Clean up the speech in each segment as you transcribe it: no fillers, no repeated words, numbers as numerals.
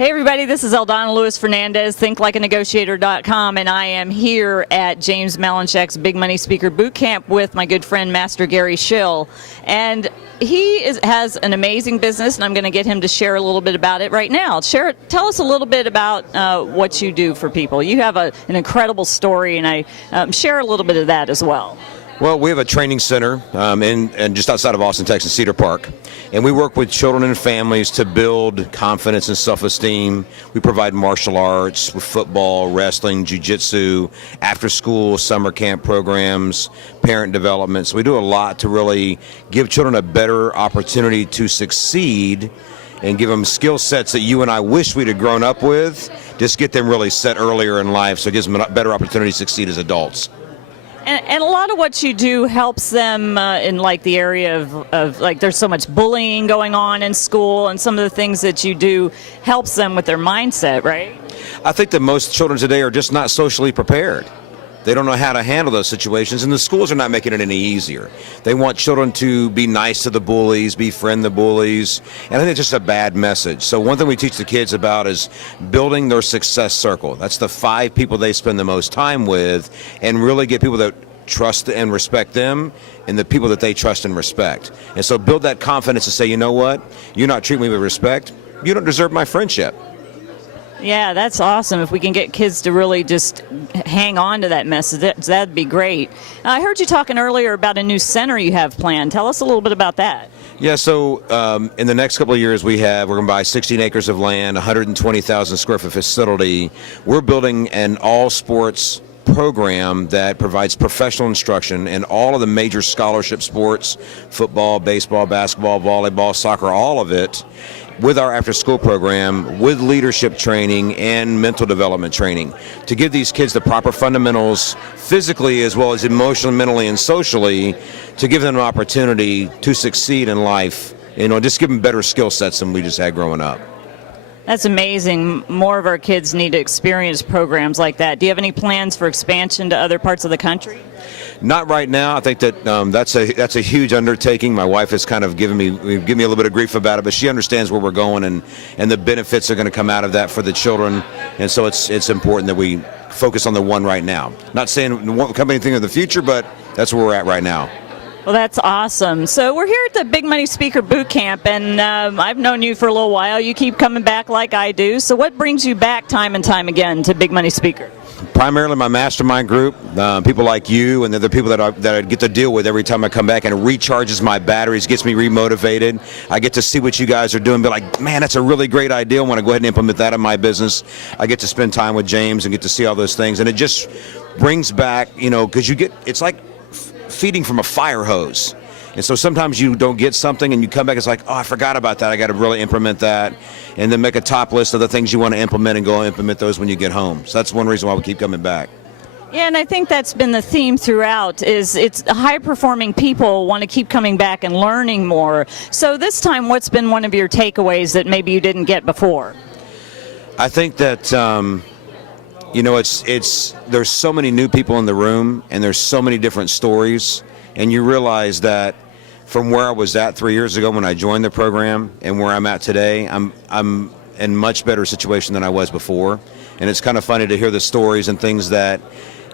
Hey everybody, this is Eldonna Fernandez, thinklikeanegotiator.com, and I am here at James Malinchak's Big Money Speaker Bootcamp with my good friend Master Gary Schill. And he has an amazing business, and I'm going to get him to share a little bit about it right now. Tell us a little bit about what you do for people. You have an incredible story, and I share a little bit of that as well. Well, we have a training center in just outside of Austin, Texas, Cedar Park, and we work with children and families to build confidence and self-esteem. We provide martial arts, football, wrestling, jiu-jitsu, after-school summer camp programs, parent development. So we do a lot to really give children a better opportunity to succeed and give them skill sets that you and I wish we'd have grown up with. Just get them really set earlier in life so it gives them a better opportunity to succeed as adults. And a lot of what you do helps them in like the area of like there's so much bullying going on in school, and some of the things that you do helps them with their mindset, right? I think that most children today are just not socially prepared. They don't know how to handle those situations, and the schools are not making it any easier. They want children to be nice to the bullies, befriend the bullies, and I think it's just a bad message. So one thing we teach the kids about is building their success circle. That's the 5 people they spend the most time with, and really get people that trust and respect them and the people that they trust and respect. And so build that confidence to say, you know what, you're not treating me with respect, you don't deserve my friendship. Yeah, that's awesome. If we can get kids to really just hang on to that message, that'd be great. I heard you talking earlier about a new center you have planned. Tell us a little bit about that. Yeah, so in the next couple of years we're going to buy 16 acres of land, 120,000 square foot facility. We're building an all-sports program that provides professional instruction in all of the major scholarship sports, football, baseball, basketball, volleyball, soccer, all of it, with our after-school program, with leadership training and mental development training, to give these kids the proper fundamentals physically as well as emotionally, mentally, and socially, to give them an opportunity to succeed in life, just give them better skill sets than we just had growing up. That's amazing. More of our kids need to experience programs like that. Do you have any plans for expansion to other parts of the country? Not right now. I think that that's a huge undertaking. My wife has kind of given me a little bit of grief about it, but she understands where we're going and the benefits are going to come out of that for the children. And so it's important that we focus on the one right now. Not saying it won't come anything in the future, but that's where we're at right now. Well, that's awesome. So we're here at the Big Money Speaker Bootcamp, and I've known you for a little while. You keep coming back like I do. So what brings you back time and time again to Big Money Speaker? Primarily my mastermind group, people like you and the other people that I get to deal with every time I come back, and it recharges my batteries, gets me remotivated. I get to see what you guys are doing, be like, man, that's a really great idea. I want to go ahead and implement that in my business. I get to spend time with James and get to see all those things, and it just brings back, because it's like feeding from a fire hose. And so sometimes you don't get something and you come back, it's like, oh, I forgot about that. I got to really implement that. And then make a top list of the things you want to implement and go implement those when you get home. So that's one reason why we keep coming back. Yeah, and I think that's been the theme throughout, is it's high-performing people want to keep coming back and learning more. So this time, what's been one of your takeaways that maybe you didn't get before? I think that there's so many new people in the room, and there's so many different stories, and you realize that from where I was at 3 years ago when I joined the program and where I'm at today, I'm in much better situation than I was before. And it's kind of funny to hear the stories and things that,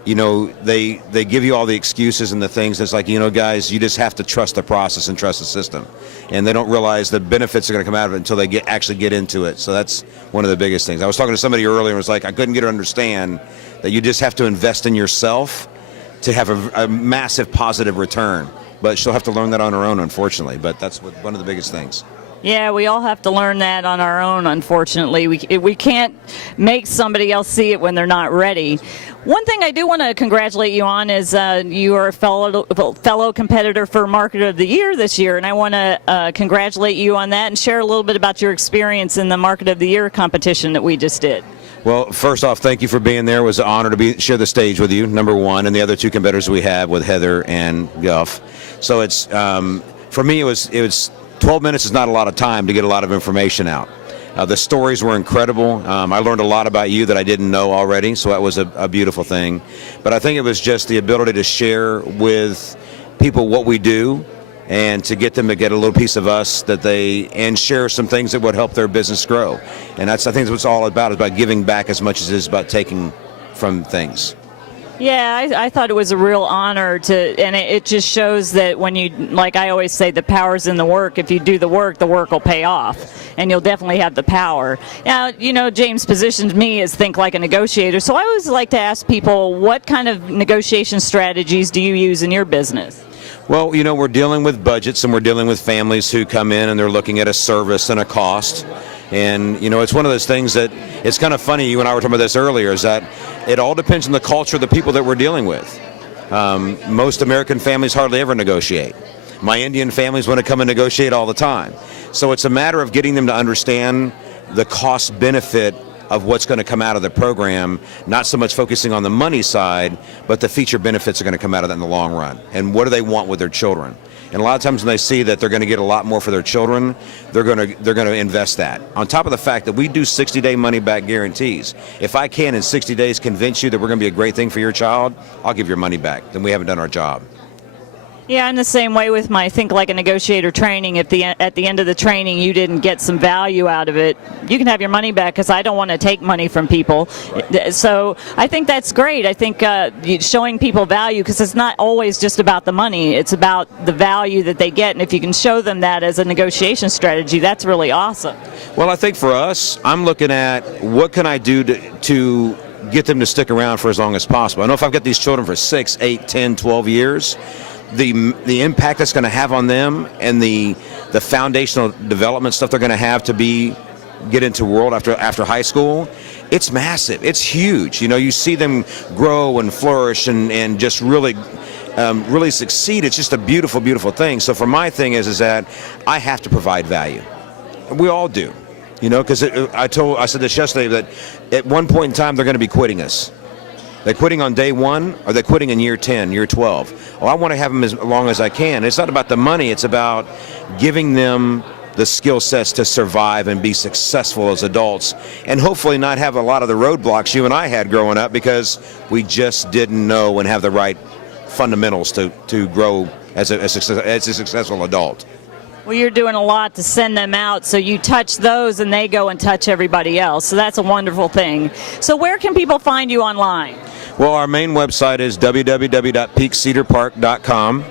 they give you all the excuses and the things. It's like, guys, you just have to trust the process and trust the system. And they don't realize the benefits are going to come out of it until they actually get into it. So that's one of the biggest things. I was talking to somebody earlier and was like, I couldn't get her to understand that you just have to invest in yourself to have a massive positive return. But she'll have to learn that on her own, unfortunately. But that's one of the biggest things. Yeah, we all have to learn that on our own, unfortunately. We can't make somebody else see it when they're not ready. One thing I do want to congratulate you on is you are a fellow competitor for Marketer of the Year this year, and I want to congratulate you on that and share a little bit about your experience in the Marketer of the Year competition that we just did. Well, first off, thank you for being there. It was an honor to share the stage with you, number one, and the other 2 competitors we have with Heather and Guff. So it's for me, it was 12 minutes is not a lot of time to get a lot of information out. The stories were incredible. I learned a lot about you that I didn't know already, so that was a beautiful thing. But I think it was just the ability to share with people what we do and to get them to get a little piece of us and share some things that would help their business grow. And I think that's what it's all about, is about giving back as much as it is about taking from things. Yeah, I thought it was a real honor and it just shows that when you, like I always say, the power's in the work. If you do the work will pay off, and you'll definitely have the power. Now, James positioned me as think like a negotiator, so I always like to ask people, what kind of negotiation strategies do you use in your business? Well, we're dealing with budgets, and we're dealing with families who come in and they're looking at a service and a cost. And, it's one of those things that it's kind of funny, you and I were talking about this earlier, is that it all depends on the culture of the people that we're dealing with. Most American families hardly ever negotiate. My Indian families want to come and negotiate all the time. So it's a matter of getting them to understand the cost benefit of what's going to come out of the program, not so much focusing on the money side, but the feature benefits are going to come out of that in the long run. And what do they want with their children? And a lot of times when they see that they're going to get a lot more for their children, they're going to invest that. On top of the fact that we do 60-day money-back guarantees. If I can in 60 days convince you that we're going to be a great thing for your child, I'll give your money back. Then we haven't done our job. Yeah, I'm the same way with my Think Like a Negotiator training. If at the end of the training you didn't get some value out of it, you can have your money back, because I don't want to take money from people. Right. So I think that's great. I think showing people value, because it's not always just about the money. It's about the value that they get. And if you can show them that as a negotiation strategy, that's really awesome. Well, I think for us, I'm looking at what can I do to get them to stick around for as long as possible. I know if I've got these children for 6, 8, 10, 12 years, the impact that's going to have on them and the foundational development stuff they're going to have to get into world after high school, it's massive. It's huge. You see them grow and flourish and just really succeed. It's just a beautiful, beautiful thing. So for my thing is that I have to provide value. We all do, because I said this yesterday, that at one point in time they're going to be quitting us. They're quitting on day one, or they're quitting in year 10, year 12. Well, I want to have them as long as I can. It's not about the money. It's about giving them the skill sets to survive and be successful as adults, and hopefully not have a lot of the roadblocks you and I had growing up, because we just didn't know and have the right fundamentals to grow as a successful adult. Well, you're doing a lot to send them out, so you touch those and they go and touch everybody else. So that's a wonderful thing. So where can people find you online? Well, our main website is www.peakcedarpark.com.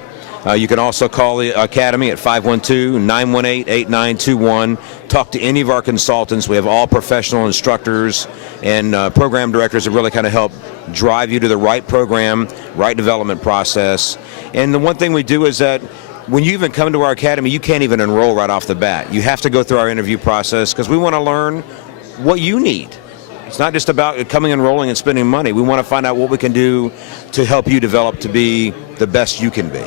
You can also call the Academy at 512-918-8921. Talk to any of our consultants. We have all professional instructors and program directors that really kind of help drive you to the right program, right development process. And the one thing we do is that when you even come to our Academy, you can't even enroll right off the bat. You have to go through our interview process, because we want to learn what you need. It's not just about coming, enrolling, and spending money. We want to find out what we can do to help you develop to be the best you can be.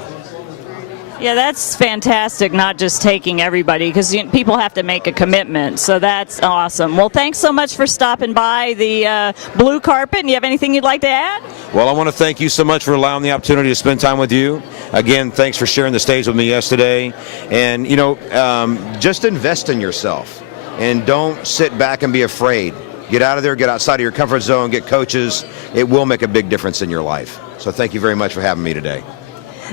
Yeah, that's fantastic, not just taking everybody, because people have to make a commitment. So that's awesome. Well, thanks so much for stopping by the blue carpet. And you have anything you'd like to add? Well, I want to thank you so much for allowing the opportunity to spend time with you. Again, thanks for sharing the stage with me yesterday. And, just invest in yourself, and don't sit back and be afraid. Get out of there, get outside of your comfort zone, get coaches. It will make a big difference in your life. So thank you very much for having me today.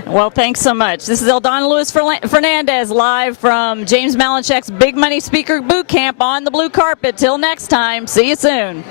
Well, thanks so much. This is Eldonna Fernandez, live from James Malinchek's Big Money Speaker Bootcamp on the blue carpet. Till next time, see you soon.